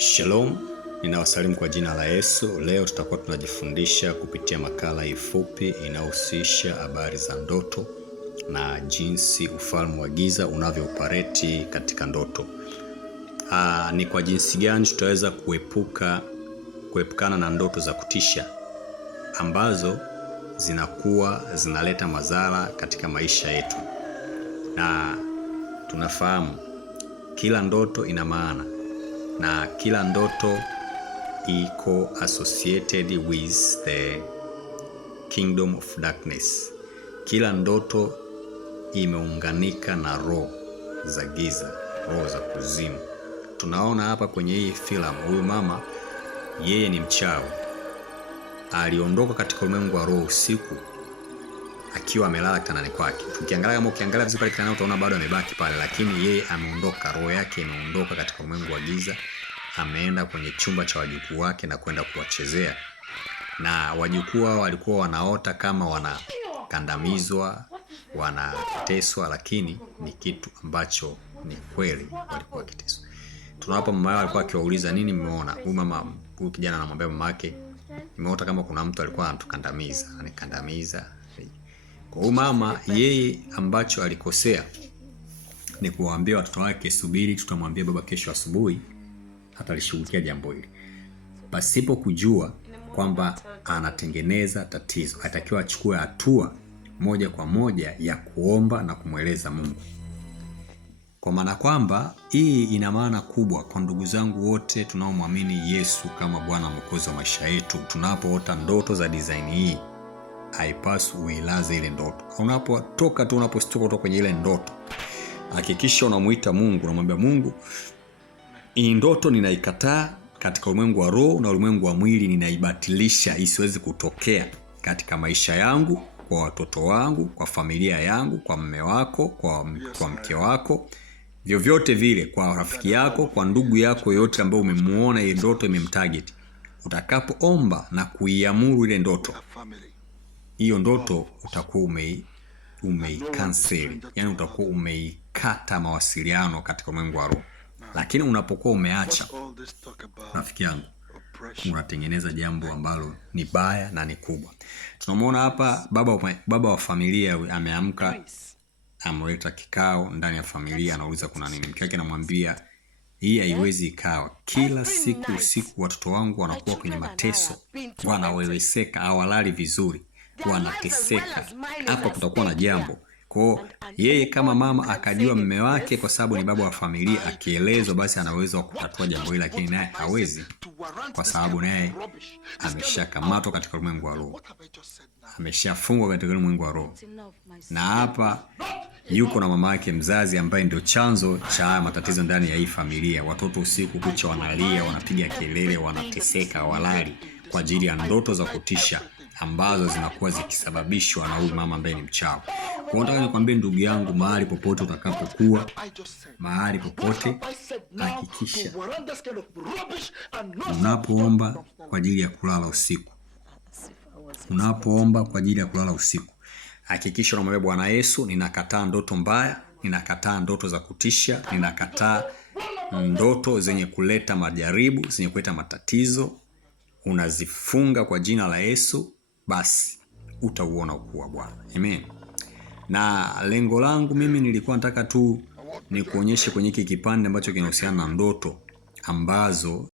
Shalom, ninawasalimu kwa jina la Yesu. Leo tutakuwa tunajifundisha kupitia makala ifupi inayohusisha habari za ndoto na jinsi ufalme wa giza unavyooperate katika ndoto. Ni kwa jinsi gani tutaweza kuepukana na ndoto za kutisha ambazo zinaleta madhara katika maisha yetu. Na tunafahamu kila ndoto ina maana na kila ndoto iko associated with the kingdom of darkness. Kila ndoto imeunganika na roho za giza, roho za kuzimu. Tunaona hapa kwenye hii filamu, huyu mama yeye ni mchawi. Aliondoka katika ulimwengu wa roho usiku akiwa amelala kitandani kwake. Ukiangalia vizuri pale kitandani utaona bado amebaki pale, lakini yeye ameondoka, roho yake imeondoka katika ulimwengu wa giza, ameenda kwenye chumba cha wajukuu wake na kwenda kuwachezea. Na wajukuu wao walikuwa wanaota kama wanakandamizwa, wanateswa, lakini ni kitu ambacho ni kweli, walikuwa wakiteswa. Tunapo mama yao alikuwa akiwauliza nini mmeona? Huyu kijana anamwambia mama yake, nimeota kama kuna mtu alikuwa anikandamiza. Kwa huyu mama yeye ambacho alikosea ni kuwaambia watoto wake, subiri tutamwambia baba kesho asubuhi atalishughulikia jambo hili, pasipo kujua kwamba anatengeneza tatizo. Atakiwa achukue hatua moja kwa moja ya kuomba na kumweleza Mungu. Kwa maana kwamba hii ina maana kubwa kwa ndugu zangu wote tunaomwamini Yesu kama Bwana Mwokozi wa maisha yetu. Tunapoota ndoto za design hii, haipaswi uilaze ile ndoto. Unapostoka kutoka kwenye ile ndoto, hakikisha unamuita Mungu, unamwambia Mungu, hii ndoto ninaikataa katika ulimwengu wa roho na ulimwengu wa mwili, ninaibatilisha isiweze kutokea katika maisha yangu, kwa watoto wangu, kwa familia yangu, kwa mume wako, kwa mke wako, vyovyote vile, kwa rafiki yako, kwa ndugu yako yote ambaye umemuona ile ndoto imemtarget. Utakapoomba na kuiamuru ile ndoto, hiyo ndoto utakuwa umeicancel, yani utakuwa umeikata mawasiliano katika ulimwengu wa roho. Lakini unapokuwa umeacha, rafiki yangu, unatengeneza jambo ambalo ni baya na ni kubwa. Tunamuona hapa baba wa familia ameamka, ameleta kikao ndani ya familia, anauliza kuna nini. Mke wake anamwambia hii haiwezi ikawa kila siku usiku watoto wangu wanakuwa kwenye mateso, wanaweweseka, hawalali vizuri, wanateseka. Hapa kutakuwa na jambo. Kwa yeye kama mama akajua mume wake, kwa sababu ni baba wa familia, akielezwa basi anaweza kutatua jambo hili, lakini naye hawezi, kwa sababu naye ameshakamatwa katika ulimwengu wa roho, ameshafungwa katika ulimwengu wa roho. Na hapa yuko na mama yake mzazi ambaye ndio chanzo cha matatizo ndani ya hii familia. Watoto usiku kucha wanalia, wanapiga kelele, wanateseka, walali kwa ajili ya ndoto za kutisha ambazo zinakuwa zikisababishwa na huyu mama ambaye ni mchawi. Kwa nataka nikwambie ndugu yangu, mahali popote utakapokuwa, mahali popote, hakikisha unapoomba kwa ajili ya kulala usiku, hakikisha unamwambia Bwana Yesu, ninakataa ndoto mbaya, ninakataa ndoto za kutisha, ninakataa ndoto zenye kuleta majaribu, zenye kuleta matatizo. Unazifunga kwa jina la Yesu, basi utauona ukuu wa Bwana. Amen. Na lengo langu mimi nilikuwa nataka tu ni kuonyeshe kwenye hiki kipande ambacho kinahusiana na ndoto ambazo